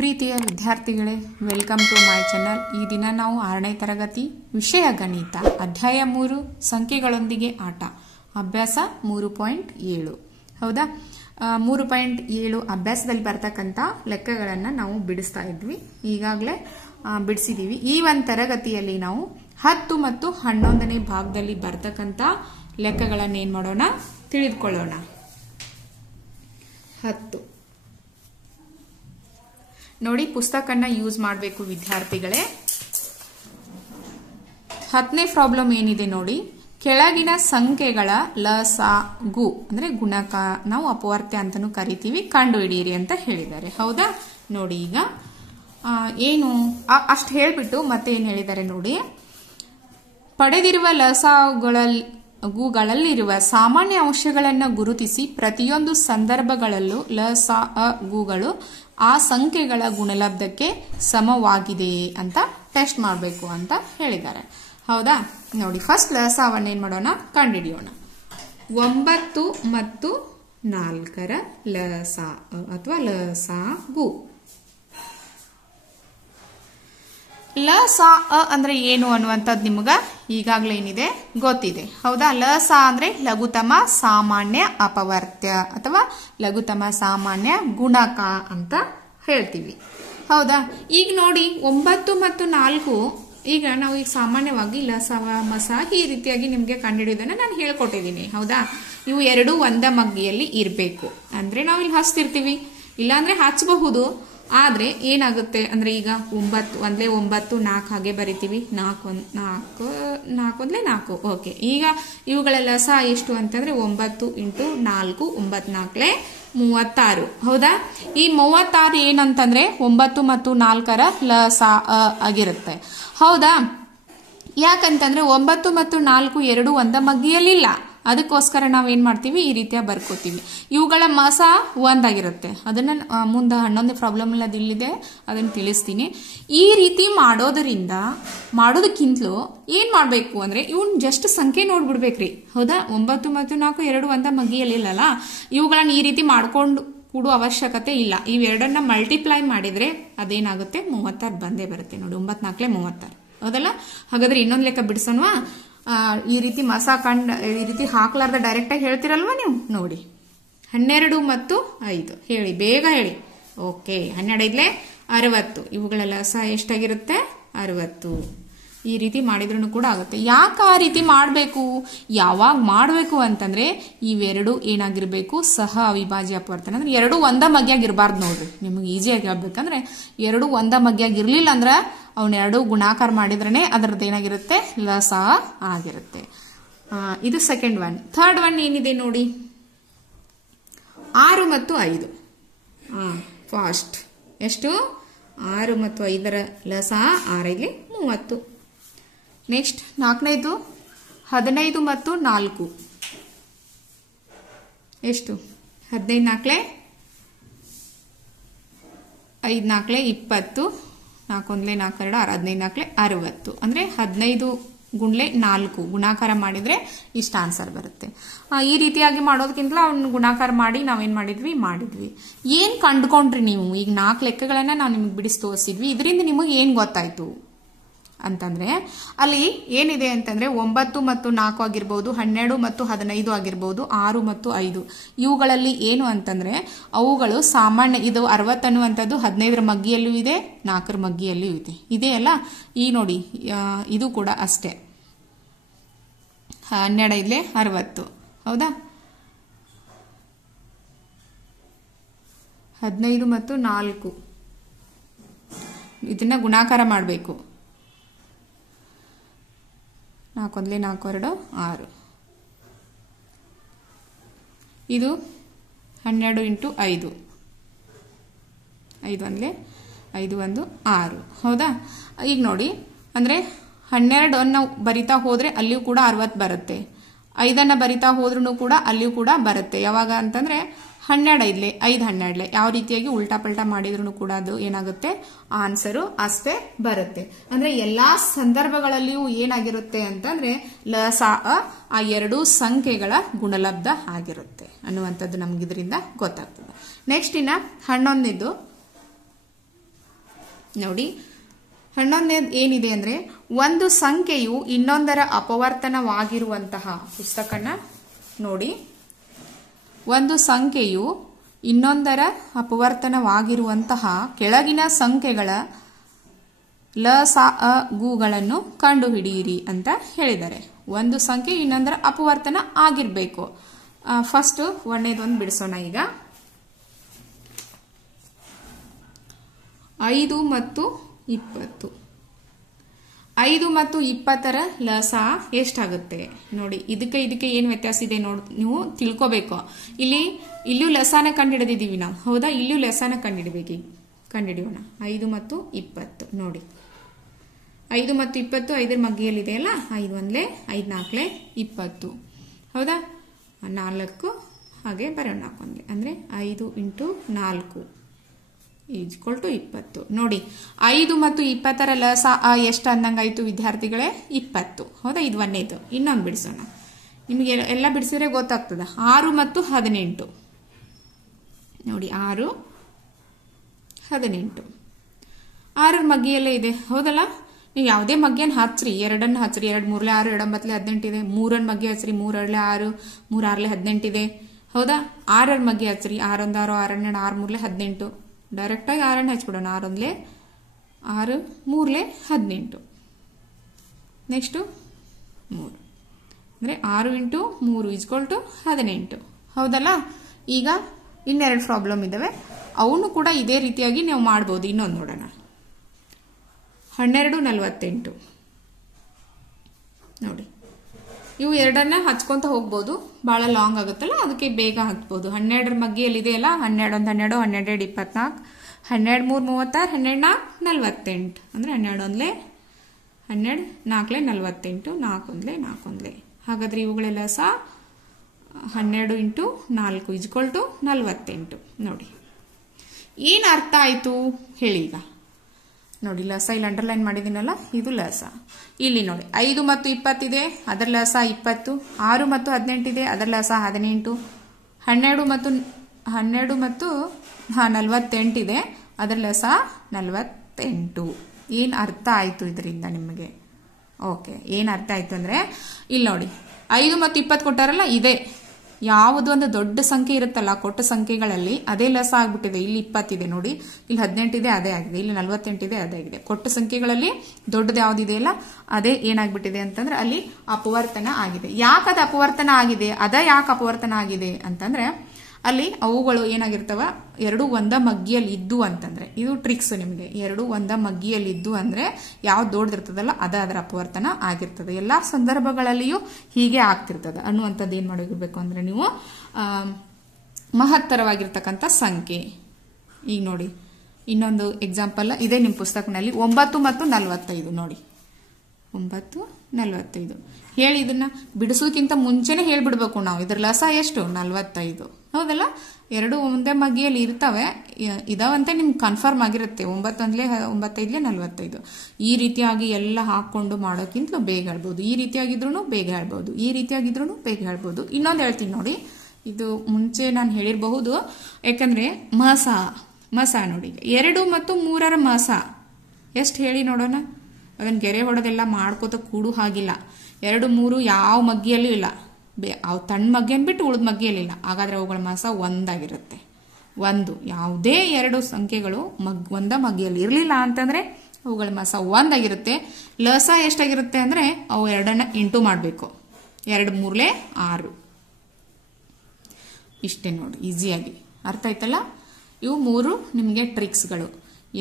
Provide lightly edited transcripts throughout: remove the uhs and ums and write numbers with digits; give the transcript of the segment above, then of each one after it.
ಪ್ರೀತಿಯ ವಿದ್ಯಾರ್ಥಿಗಳೇ, welcome to my channel. ಈ ದಿನ ನಾವು 6ನೇ ತರಗತಿ ವಿಷಯ ಗಣಿತ ಅಧ್ಯಾಯ 3 ಸಂಖ್ಯೆಗಳೊಂದಿಗೆ ಆಟ ಅಭ್ಯಾಸ 3.7. ಹೌದಾ? 3.7 ಅಭ್ಯಾಸದಲ್ಲಿ ಬರ್ತಕ್ಕಂಥ ಲೆಕ್ಕಗಳನ್ನು ನಾವು ಬಿಡಿಸ್ತಾ ಇದ್ವಿ. ಈಗಾಗಲೇ ಬಿಡಿಸಿದೀವಿ. ಈ ಒಂದು ತರಗತಿಯಲ್ಲಿ ನಾವು 10 ಮತ್ತು 11ನೇ ಭಾಗದಲ್ಲಿ ಬರ್ತಕ್ಕಂಥ ಲೆಕ್ಕಗಳನ್ನು ಏನ್ ಮಾಡೋಣ, ತಿಳಿದುಕೊಳ್ಳೋಣ. 10 ನೋಡಿ, ಪುಸ್ತಕನ ಯೂಸ್ ಮಾಡಬೇಕು ವಿದ್ಯಾರ್ಥಿಗಳೇ. 10ನೇ ಪ್ರಾಬ್ಲಮ್ ಏನಿದೆ ನೋಡಿ, ಕೆಳಗಿನ ಸಂಖ್ಯೆಗಳ ಲಸಾಗು ಅಂದ್ರೆ ಗುಣಕ, ನಾವು ಅಪವರ್ತ್ಯ ಅಂತಾನೂ ಕರಿತೀವಿ, ಕಂಡು ಹಿಡಿಯಿರಿ ಅಂತ ಹೇಳಿದ್ದಾರೆ. ಹೌದಾ? ನೋಡಿ, ಈಗ ಏನು ಅಷ್ಟು ಹೇಳ್ಬಿಟ್ಟು ಮತ್ತೆ ಏನ್ ಹೇಳಿದ್ದಾರೆ ನೋಡಿ, ಪಡೆದಿರುವ ಲಸಾಗುಗಳಲ್ಲಿರುವ ಸಾಮಾನ್ಯ ಅಂಶಗಳನ್ನು ಗುರುತಿಸಿ ಪ್ರತಿಯೊಂದು ಸಂದರ್ಭಗಳಲ್ಲೂ ಲಸಾಗುಗಳು ಆ ಸಂಖ್ಯೆಗಳ ಗುಣಲಬ್ಧಕ್ಕೆ ಸಮವಾಗಿದೆ ಅಂತ ಟೆಸ್ಟ್ ಮಾಡಬೇಕು ಅಂತ ಹೇಳಿದ್ದಾರೆ. ಹೌದಾ? ನೋಡಿ, ಫಸ್ಟ್ ಲಸಾವನ್ನ ಏನ್ ಮಾಡೋಣ, ಕಂಡುಹಿಡಿಯೋಣ. 9 ಮತ್ತು 4ರ ಲಸಾ ಅಥವಾ ಲಸಾಗು. ಲಸಾ ಅಂದ್ರೆ ಏನು ಅನ್ನುವಂಥದ್ದು ನಿಮ್ಗ ಈಗಾಗಲೇ ಏನಿದೆ ಗೊತ್ತಿದೆ. ಹೌದಾ? ಲಸಾ ಅಂದ್ರೆ ಲಘುತಮ ಸಾಮಾನ್ಯ ಅಪವರ್ತ್ಯ ಅಥವಾ ಲಘುತಮ ಸಾಮಾನ್ಯ ಗುಣಕ ಅಂತ ಹೇಳ್ತೀವಿ. ಹೌದಾ? ಈಗ ನೋಡಿ, 9 ಮತ್ತು 4 ಈಗ ನಾವು ಈಗ ಸಾಮಾನ್ಯವಾಗಿ ಲಸವ ಮಸ ಈ ರೀತಿಯಾಗಿ ನಿಮ್ಗೆ ಕಂಡುಹಿಡಿಯೋದನ್ನ ನಾನು ಹೇಳ್ಕೊಟ್ಟಿದ್ದೀನಿ. ಹೌದಾ? ಇವು ಎರಡು ಒಂದ ಮಗ್ಗಿಯಲ್ಲಿ ಇರಬೇಕು ಅಂದ್ರೆ ನಾವು ಇಲ್ಲಿ ಹಚ್ತಿರ್ತೀವಿ, ಇಲ್ಲಾಂದ್ರೆ ಹಚ್ಚಬಹುದು. ಆದ್ರೆ ಏನಾಗುತ್ತೆ ಅಂದ್ರೆ ಈಗ 9 ಒಂದ್ಲೆ 9 4 ಹಾಗೆ ಬರಿತೀವಿ, 4 ಒಂದ್ಲೆ 4. ಓಕೆ, ಈಗ ಇವುಗಳ ಲಸ ಎಷ್ಟು ಅಂತಂದ್ರೆ 9 × 4 9 4 36. ಹೌದಾ? ಈ 36 ಏನಂತಂದ್ರೆ 9 ಮತ್ತು 4ರ ಲಸ ಆಗಿರುತ್ತೆ. ಹೌದಾ? ಯಾಕಂತಂದ್ರೆ 9 ಮತ್ತು 4 ಎರಡು ಒಂದ ಮಗ್ಗಿಯಲ್ಲಿಲ್ಲ, ಅದಕ್ಕೋಸ್ಕರ ನಾವೇನ್ ಮಾಡ್ತೀವಿ, ಈ ರೀತಿಯ ಬರ್ಕೋತೀವಿ. ಇವುಗಳ ಮಸ ಒಂದಾಗಿರುತ್ತೆ. ಅದನ್ನ ಮುಂದೆ 11ನೇ ಪ್ರಾಬ್ಲಮ್ ಇಲ್ಲಿದೆ, ಅದನ್ನ ತಿಳಿಸ್ತೀನಿ. ಈ ರೀತಿ ಮಾಡೋದಕ್ಕಿಂತಲೂ ಏನ್ ಮಾಡ್ಬೇಕು ಅಂದ್ರೆ ಇವನ್ ಜಸ್ಟ್ ಸಂಖ್ಯೆ ನೋಡ್ಬಿಡ್ಬೇಕ್ರಿ. ಹೌದಾ? 9 ಮತ್ತು 4 ಎರಡು ಒಂದ ಮಗ್ಗಿಯಲ್ಲಿಲ್ಲಲ್ಲ, ಇವುಗಳನ್ನ ಈ ರೀತಿ ಮಾಡ್ಕೊಂಡು ಕೂಡೋ ಅವಶ್ಯಕತೆ ಇಲ್ಲ. ಇವೆರಡನ್ನ ಮಲ್ಟಿಪ್ಲೈ ಮಾಡಿದ್ರೆ ಅದೇನಾಗುತ್ತೆ, 36 ಬಂದೇ ಬರುತ್ತೆ. ನೋಡಿ, 9 4 36. ಹೌದಲ್ಲ? ಹಾಗಾದ್ರೆ ಇನ್ನೊಂದು ಲೆಕ್ಕ ಬಿಡಿಸೋಣವಾ? ಈ ರೀತಿ ಮಸ ಈ ರೀತಿ ಹಾಕ್ಲಾರ್ದ ಡೈರೆಕ್ಟ್ ಆಗಿ ಹೇಳ್ತಿರಲ್ವಾ ನೀವು? ನೋಡಿ, 12 ಮತ್ತು 5 ಹೇಳಿ, ಬೇಗ ಹೇಳಿ. ಓಕೆ, 12 60. ಇವುಗಳ ಲಸ ಎಷ್ಟಾಗಿರುತ್ತೆ? 60. ಈ ರೀತಿ ಮಾಡಿದ್ರೂ ಕೂಡ ಆಗುತ್ತೆ. ಯಾಕೆ ಆ ರೀತಿ ಮಾಡಬೇಕು, ಯಾವಾಗ ಮಾಡಬೇಕು ಅಂತಂದ್ರೆ ಇವೆರಡು ಏನಾಗಿರ್ಬೇಕು, ಸಹ ಅವಿಭಾಜ್ಯ ಅಪವರ್ತನ. ಅಂದ್ರೆ ಎರಡು ಒಂದ ಮಗ್ಯಾಗಿರ್ಬಾರ್ದು. ನೋಡ್ರಿ, ನಿಮಗೆ ಈಸಿಯಾಗಿ ಹೇಳ್ಬೇಕಂದ್ರೆ ಎರಡು ಒಂದ ಮಗ್ಯಾಗಿರ್ಲಿಲ್ಲ ಅಂದ್ರ ಅವನ್ನೆರಡು ಗುಣಾಕಾರ ಮಾಡಿದ್ರೇನೆ ಅದರದ್ದು ಏನಾಗಿರುತ್ತೆ, ಲಸ ಆಗಿರುತ್ತೆ. ಇದು ಸೆಕೆಂಡ್ ಒನ್. ಥರ್ಡ್ ಒನ್ ಏನಿದೆ ನೋಡಿ, 6 ಮತ್ತು 5. ಫಾಸ್ಟ್. ಎಷ್ಟು? 6 ಮತ್ತು 5ರ ಲಸ 6 30. ನೆಕ್ಸ್ಟ್ 4ನೇದು 15 ಮತ್ತು 4. ಎಷ್ಟು? 15 4 5 4 20, 4 1 4 2 6 15 4 60. ಅಂದ್ರೆ 15 × 4 ಗುಣಾಕಾರ ಮಾಡಿದ್ರೆ ಇಷ್ಟ ಆನ್ಸರ್ ಬರುತ್ತೆ. ಈ ರೀತಿಯಾಗಿ ಮಾಡೋದಕ್ಕಿಂತ ಅವ್ನ ಗುಣಾಕಾರ ಮಾಡಿ ನಾವೇನ್ ಮಾಡಿದ್ವಿ. ಏನ್ ಕಂಡುಕೊಂಡ್ರಿ ನೀವು? ಈಗ 4 ಲೆಕ್ಕಗಳನ್ನ ನಾವು ನಿಮ್ಗೆ ಬಿಡಿಸಿ ತೋರಿಸಿದ್ವಿ. ಇದರಿಂದ ನಿಮಗೆ ಏನ್ ಗೊತ್ತಾಯ್ತು ಅಂತಂದ್ರೆ, ಅಲ್ಲಿ ಏನಿದೆ ಅಂತಂದ್ರೆ 9 ಮತ್ತು 4 ಆಗಿರ್ಬಹುದು, 12 ಮತ್ತು 15 ಆಗಿರ್ಬಹುದು, 6 ಮತ್ತು 5 ಇವುಗಳಲ್ಲಿ ಏನು ಅಂತಂದ್ರೆ ಅವುಗಳು ಸಾಮಾನ್ಯ. ಇದು 60 ಅನ್ನುವಂಥದ್ದು 15ರ ಮಗ್ಗಿಯಲ್ಲೂ ಇದೆ, 4ರ ಮಗ್ಗಿಯಲ್ಲೂ ಇದೆ. ಇದೇ ಅಲ್ಲ? ಈ ನೋಡಿ, ಇದು ಕೂಡ ಅಷ್ಟೇ. 12 60. ಹೌದಾ? 15 ಮತ್ತು 4 ಇದನ್ನ ಗುಣಾಕಾರ ಮಾಡಬೇಕು. 4 1 4 2 6. ಇದು 12 × 5. 5 1 5 1 6. ಹೌದಾ? ಈಗ ನೋಡಿ, ಅಂದ್ರೆ 12 ಅನ್ನು ಬರಿತಾ ಹೋದ್ರೆ ಅಲ್ಲಿಯೂ ಕೂಡ 60 ಬರುತ್ತೆ. 5 ಬರಿತಾ ಹೋದ್ರೂ ಕೂಡ ಅಲ್ಲಿಯೂ ಕೂಡ ಬರುತ್ತೆ. ಯಾವಾಗ ಅಂತಂದ್ರೆ 12 5 12 ಯಾವ ರೀತಿಯಾಗಿ ಉಲ್ಟಾ ಪಲ್ಟಾ ಮಾಡಿದ್ರು ಕೂಡ ಅದು ಏನಾಗುತ್ತೆ, ಆನ್ಸರು ಅಷ್ಟೇ ಬರುತ್ತೆ. ಅಂದ್ರೆ ಎಲ್ಲಾ ಸಂದರ್ಭಗಳಲ್ಲಿಯೂ ಏನಾಗಿರುತ್ತೆ ಅಂತಂದ್ರೆ ಲಸ ಆ ಎರಡು ಸಂಖ್ಯೆಗಳ ಗುಣಲಬ್ಧ ಆಗಿರುತ್ತೆ ಅನ್ನುವಂಥದ್ದು ನಮ್ಗೆ ಇದರಿಂದ ಗೊತ್ತಾಗ್ತದೆ. ನೆಕ್ಸ್ಟ್ ಇನ್ನ 11ನೇದು ನೋಡಿ 11ನೇದು ಏನಿದೆ ಅಂದ್ರೆ ಒಂದು ಸಂಖ್ಯೆಯು ಇನ್ನೊಂದರ ಅಪವರ್ತನವಾಗಿರುವಂತಹ ಪುಸ್ತಕನ ನೋಡಿ. ಒಂದು ಸಂಖ್ಯೆಯು ಇನ್ನೊಂದರ ಅಪವರ್ತನವಾಗಿರುವಂತಹ ಕೆಳಗಿನ ಸಂಖ್ಯೆಗಳ ಲ ಸ ಅ ಗುಗಳನ್ನು ಕಂಡುಹಿಡಿಯಿರಿ ಅಂತ ಹೇಳಿದ್ದಾರೆ. ಒಂದು ಸಂಖ್ಯೆ ಇನ್ನೊಂದರ ಅಪವರ್ತನ ಆಗಿರ್ಬೇಕು. ಫಸ್ಟ್ ಒಂದನೇದೊಂದು ಬಿಡಿಸೋಣ. ಈಗ 5 ಮತ್ತು 20. 5 ಮತ್ತು 20ರ ಲಸ ಎಷ್ಟಾಗುತ್ತೆ ನೋಡಿ. ಇದಕ್ಕೆ ಏನು ವ್ಯತ್ಯಾಸ ಇದೆ ನೋಡಿ, ನೀವು ತಿಳ್ಕೋಬೇಕು. ಇಲ್ಲಿಯೂ ಲಸಾನ ಕಂಡುಹಿಡಿದಿದ್ದೀವಿ ನಾವು, ಹೌದಾ? ಇಲ್ಲಿಯೂ ಲಸಾನ ಕಂಡುಹಿಡಿಯೋಣ. 5 ಮತ್ತು 20 ನೋಡಿ. 5 ಮತ್ತು 20 5ರ ಮಗ್ಗಿಯಲ್ಲಿದೆಯಲ್ಲ, 5 1 5 4 20, ಹೌದಾ? 4 ಹಾಗೆ ಬರೋಣ ಹಾಕೊಂಡೆ, ಅಂದ್ರೆ 5 × 4 = 20 ನೋಡಿ. 5 ಮತ್ತು 20ರ ಲಸ ಎಷ್ಟು ಅಂದಂಗಾಯ್ತು ವಿದ್ಯಾರ್ಥಿಗಳೇ? 20, ಹೌದಾ? ಇದು ಒಂದೇದು. ಇನ್ನೊಂದು ಬಿಡಿಸೋಣ, ನಿಮಗೆ ಎಲ್ಲ ಬಿಡಿಸಿದ್ರೆ ಗೊತ್ತಾಗ್ತದ. 6 ಮತ್ತು 18 ನೋಡಿ. 6 18 6ರ ಮಗ್ಗಿಯಲ್ಲೇ ಇದೆ, ಹೌದಲ್ಲ? ನೀವು ಯಾವುದೇ ಮಗ್ಗಿಯನ್ನು ಹಚ್ಚ್ರಿ, 2 ಹಚ್ಚ್ರಿ. 2 3 6 2 9 18 ಇದೆ. 3 ಮಗ್ಗಿ ಹಚ್ಚ್ರಿ, 3 2 6 3 6 18 ಇದೆ, ಹೌದಾ? 6ರ ಮಗ್ಗಿ ಹಚ್ಚ್ರಿ, 6 1 6 6 2 6 3 18. ಡೈರೆಕ್ಟ್ ಆಗಿ 6 ಹಚ್ಬಿಡೋಣ. 6 1 6 3 18. ನೆಕ್ಸ್ಟ್ 3 ಅಂದ್ರೆ 6 × 3 = 18, ಹೌದಲ್ಲ? ಈಗ ಇನ್ನೆರಡು ಪ್ರಾಬ್ಲಮ್ ಇದಾವೆ, ಅವನು ಕೂಡ ಇದೇ ರೀತಿಯಾಗಿ ನೀವು ಮಾಡಬಹುದು. ಇನ್ನೊಂದು ನೋಡೋಣ. 12 48 ನೋಡಿ. ಇವು ಎರಡನ್ನ ಹಚ್ಕೊಂತ ಹೋಗ್ಬೋದು, ಬಹಳ ಲಾಂಗ್ ಆಗುತ್ತಲ್ಲ, ಅದಕ್ಕೆ ಬೇಗ ಹಚ್ಬೋದು. 12ರ ಮಗ್ಗಿಯಲ್ಲಿ ಇದೆಯಲ್ಲ, 12 1 12 12 24 12 3 36 12 4 48 ಅಂದ್ರೆ 12 1 12 4 48 4 1 4 1. ಹಾಗಾದ್ರೆ ಇವುಗಳೆಲ್ಲ ಸಹ 12 × 4 = 48 ನೋಡಿ. ಏನ್ ಅರ್ಥ ಆಯ್ತು ಹೇಳಿ ಈಗ ನೋಡಿ. ಲಸ ಇಲ್ಲಿ ಅಂಡರ್ಲೈನ್ ಮಾಡಿದಿನಲ್ಲ, ಇದು ಲಸ. ಇಲ್ಲಿ ನೋಡಿ 5 ಮತ್ತು 20 ಇದೆ, ಅದರ ಲಸ 20. 6 ಮತ್ತು 18 ಇದೆ, ಅದರ ಲಸ 18. 12 ಮತ್ತು 48 ಇದೆ, ಅದರ ಲಸ 48. ಏನ್ ಅರ್ಥ ಆಯ್ತು ಇದರಿಂದ ನಿಮಗೆ? ಓಕೆ, ಏನ್ ಅರ್ಥ ಆಯ್ತು ಅಂದ್ರೆ ಇಲ್ಲಿ ನೋಡಿ 5 ಮತ್ತು 20 ಕೊಟ್ಟಾರಲ್ಲ, ಇದೆ ಯಾವುದೊಂದು ದೊಡ್ಡ ಸಂಖ್ಯೆ ಇರುತ್ತಲ್ಲ ಕೊಟ್ಟ ಸಂಖ್ಯೆಗಳಲ್ಲಿ ಅದೇ ಲಸ ಆಗ್ಬಿಟ್ಟಿದೆ. ಇಲ್ಲಿ 20 ಇದೆ ನೋಡಿ, ಇಲ್ಲಿ 18 ಇದೆ, ಅದೇ ಆಗಿದೆ. ಇಲ್ಲಿ 48 ಇದೆ, ಅದೇ ಆಗಿದೆ. ಕೊಟ್ಟ ಸಂಖ್ಯೆಗಳಲ್ಲಿ ದೊಡ್ಡದು ಯಾವ್ದಿದೆಯಲ್ಲ ಅದೇ ಏನಾಗ್ಬಿಟ್ಟಿದೆ ಅಂತಂದ್ರೆ ಅಲ್ಲಿ ಅಪವರ್ತನ ಆಗಿದೆ. ಯಾಕದ ಅಪವರ್ತನ ಆಗಿದೆ? ಯಾಕೆ ಅಪವರ್ತನ ಆಗಿದೆ ಅಂತಂದ್ರೆ ಅಲ್ಲಿ ಅವುಗಳು ಏನಾಗಿರ್ತವ, ಎರಡು ಒಂದ ಮಗ್ಗಿಯಲ್ಲಿ ಇದ್ದು ಅಂತಂದ್ರೆ, ಇದು ಟ್ರಿಕ್ಸ್ ನಿಮಗೆ. ಎರಡು ಒಂದ ಮಗ್ಗಿಯಲ್ಲಿ ಇದ್ದು ಅಂದ್ರೆ ಯಾವ್ದು ದೊಡ್ಡದಿರ್ತದಲ್ಲ ಅದರ ಅಪವರ್ತನ ಆಗಿರ್ತದೆ. ಎಲ್ಲಾ ಸಂದರ್ಭಗಳಲ್ಲಿಯೂ ಹೀಗೆ ಆಗ್ತಿರ್ತದೆ ಅನ್ನುವಂಥದ್ದು ಏನ್ ಮಾಡಿರ್ಬೇಕು ಅಂದ್ರೆ ನೀವು ಮಹತ್ತರವಾಗಿರ್ತಕ್ಕಂಥ ಸಂಖ್ಯೆ. ಈಗ ನೋಡಿ ಇನ್ನೊಂದು ಎಕ್ಸಾಂಪಲ್ ಇದೆ ನಿಮ್ಮ ಪುಸ್ತಕನಲ್ಲಿ. 9 ಮತ್ತು 45 ನೋಡಿ. 9 45 ಹೇಳಿ. ಇದನ್ನ ಬಿಡಿಸೋಕ್ಕಿಂತ ಮುಂಚೆನೆ ಹೇಳ್ಬಿಡ್ಬೇಕು ನಾವು. ಇದ್ರ ಲಸ ಎಷ್ಟು? 45, ಹೌದಲ್ಲ? ಎರಡು ಒಂದೇ ಮಗ್ಗಿಯಲ್ಲಿ ಇರ್ತವೆ, ಇದಾವಂತೆ ನಿಮ್ಗೆ ಕನ್ಫರ್ಮ್ ಆಗಿರುತ್ತೆ. 9 1 9 5 45. ಈ ರೀತಿಯಾಗಿ ಎಲ್ಲ ಹಾಕೊಂಡು ಮಾಡೋಕ್ಕಿಂತಲೂ ಬೇಗ ಹೇಳ್ಬೋದು. ಈ ರೀತಿಯಾಗಿದ್ರು ಬೇಗ ಹೇಳ್ಬೋದು, ಈ ರೀತಿಯಾಗಿದ್ರು ಬೇಗ ಹೇಳ್ಬೋದು. ಇನ್ನೊಂದು ಹೇಳ್ತೀನಿ ನೋಡಿ, ಇದು ಮುಂಚೆ ನಾನು ಹೇಳಿರಬಹುದು, ಯಾಕಂದ್ರೆ ಮಸ ನೋಡಿ. 2 ಮತ್ತು 3ರ ಮಸ ಎಷ್ಟು ಹೇಳಿ ನೋಡೋಣ. ಅದನ್ನ ಗೆರೆ ಹೊಡೆದೆಲ್ಲ ಮಾಡ್ಕೋತ ಕೂಡು ಹಾಗಿಲ್ಲ. 2 3 ಯಾವ ಮಗ್ಗಿಯಲ್ಲೂ ಇಲ್ಲ, ಅವು ತಣ್ಣ ಮಗ್ಗಿಯನ್ನು ಬಿಟ್ಟು ಉಳಿದ ಮಗ್ಗಿಯಲ್ಲಿಲ್ಲ. ಹಾಗಾದ್ರೆ ಅವುಗಳ ಮಾಸ ಒಂದಾಗಿರುತ್ತೆ. ಯಾವುದೇ ಎರಡು ಸಂಖ್ಯೆಗಳು ಒಂದ ಮಗ್ಗಿಯಲ್ಲಿ ಇರಲಿಲ್ಲ ಅಂತಂದ್ರೆ ಅವುಗಳ ಮಾಸ ಒಂದಾಗಿರುತ್ತೆ. ಲಸ ಎಷ್ಟಾಗಿರುತ್ತೆ ಅಂದ್ರೆ ಅವು ಎರಡನ್ನ ಇಂಟು ಮಾಡಬೇಕು. 2 3 6 ಇಷ್ಟೇ ನೋಡಿ, ಈಸಿಯಾಗಿ ಅರ್ಥ ಆಯ್ತಲ್ಲ. ಇವು 3 ನಿಮಗೆ ಟ್ರಿಕ್ಸ್ಗಳು.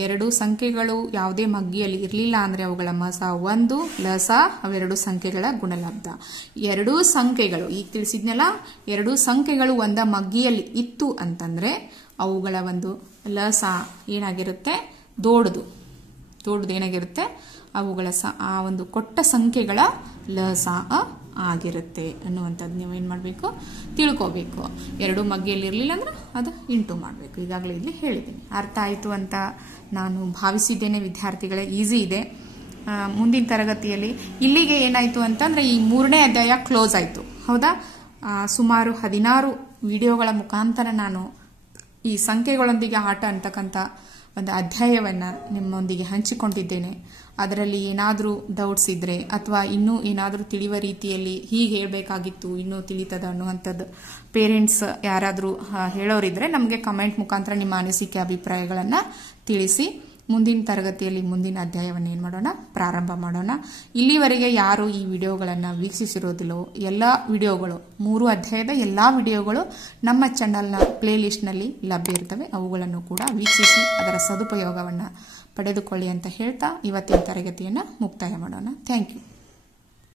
ಎರಡು ಸಂಖ್ಯೆಗಳು ಯಾವುದೇ ಮಗ್ಗಿಯಲ್ಲಿ ಇರಲಿಲ್ಲ ಅಂದ್ರೆ ಅವುಗಳ ಮಸ 1, ಲಸ ಅವೆರಡು ಸಂಖ್ಯೆಗಳ ಗುಣಲಬ್ಧ. ಎರಡೂ ಸಂಖ್ಯೆಗಳು ಈಗ ತಿಳಿಸಿದ್ನಲ್ಲ, ಎರಡೂ ಸಂಖ್ಯೆಗಳು ಒಂದ ಮಗ್ಗಿಯಲ್ಲಿ ಇತ್ತು ಅಂತಂದ್ರೆ ಅವುಗಳ ಒಂದು ಲಸ ಏನಾಗಿರುತ್ತೆ? ದೊಡ್ಡದು ಏನಾಗಿರುತ್ತೆ? ಅವುಗಳ ಆ ಒಂದು ಕೊಟ್ಟ ಸಂಖ್ಯೆಗಳ ಲಸ ಆಗಿರುತ್ತೆ ಅನ್ನುವಂಥದ್ದು ನೀವು ಏನ್ ಮಾಡಬೇಕು? ತಿಳ್ಕೋಬೇಕು. ಎರಡು ಮಗ್ಗಿಯಲ್ಲಿ ಇರಲಿಲ್ಲ ಅಂದ್ರೆ ಅದು ಇಂಟು ಮಾಡಬೇಕು. ಈಗಾಗಲೇ ಇಲ್ಲಿ ಹೇಳಿದ್ದೀನಿ. ಅರ್ಥ ಆಯಿತು ಅಂತ ನಾನು ಭಾವಿಸಿದ್ದೇನೆ ವಿದ್ಯಾರ್ಥಿಗಳೇ. ಈಸಿ ಇದೆ. ಮುಂದಿನ ತರಗತಿಯಲ್ಲಿ ಇಲ್ಲಿಗೆ ಏನಾಯ್ತು ಅಂತಂದ್ರೆ ಈ 3ನೇ ಅಧ್ಯಾಯ ಕ್ಲೋಸ್ ಆಯ್ತು, ಹೌದಾ? ಸುಮಾರು 16 ವಿಡಿಯೋಗಳ ಮುಖಾಂತರ ನಾನು ಈ ಸಂಖ್ಯೆಗಳೊಂದಿಗೆ ಆಟ ಅಂತಕ್ಕಂಥ ಒಂದು ಅಧ್ಯಾಯವನ್ನು ನಿಮ್ಮೊಂದಿಗೆ ಹಂಚಿಕೊಂಡಿದ್ದೇನೆ. ಅದರಲ್ಲಿ ಏನಾದರೂ ಡೌಟ್ಸ್ ಇದ್ರೆ ಅಥವಾ ಇನ್ನೂ ಏನಾದರೂ ತಿಳಿಯುವ ರೀತಿಯಲ್ಲಿ ಹೀಗೆ ಹೇಳಬೇಕಾಗಿತ್ತು ಇನ್ನೂ ತಿಳಿತದ ಅನ್ನುವಂಥದ್ದು ಪೇರೆಂಟ್ಸ್ ಯಾರಾದರೂ ಹೇಳೋರಿದ್ರೆ ನಮಗೆ ಕಮೆಂಟ್ ಮುಖಾಂತರ ನಿಮ್ಮ ಅನಿಸಿಕೆ ಅಭಿಪ್ರಾಯಗಳನ್ನು ತಿಳಿಸಿ. ಮುಂದಿನ ತರಗತಿಯಲ್ಲಿ ಮುಂದಿನ ಅಧ್ಯಾಯವನ್ನು ಏನು ಮಾಡೋಣ, ಪ್ರಾರಂಭ ಮಾಡೋಣ. ಇಲ್ಲಿವರೆಗೆ ಯಾರು ಈ ವಿಡಿಯೋಗಳನ್ನು ವೀಕ್ಷಿಸಿರೋದಿಲ್ಲೋ ಎಲ್ಲ ವಿಡಿಯೋಗಳು 3 ಅಧ್ಯಾಯದ ಎಲ್ಲ ವಿಡಿಯೋಗಳು ನಮ್ಮ ಚಾನಲ್ನ ಪ್ಲೇ ಲಿಸ್ಟ್ನಲ್ಲಿ ಲಭ್ಯ ಇರ್ತವೆ. ಅವುಗಳನ್ನು ಕೂಡ ವೀಕ್ಷಿಸಿ ಅದರ ಸದುಪಯೋಗವನ್ನು ಪಡೆದುಕೊಳ್ಳಿ ಅಂತ ಹೇಳ್ತಾ ಇವತ್ತಿನ ತರಗತಿಯನ್ನು ಮುಕ್ತಾಯ ಮಾಡೋಣ. Thank you.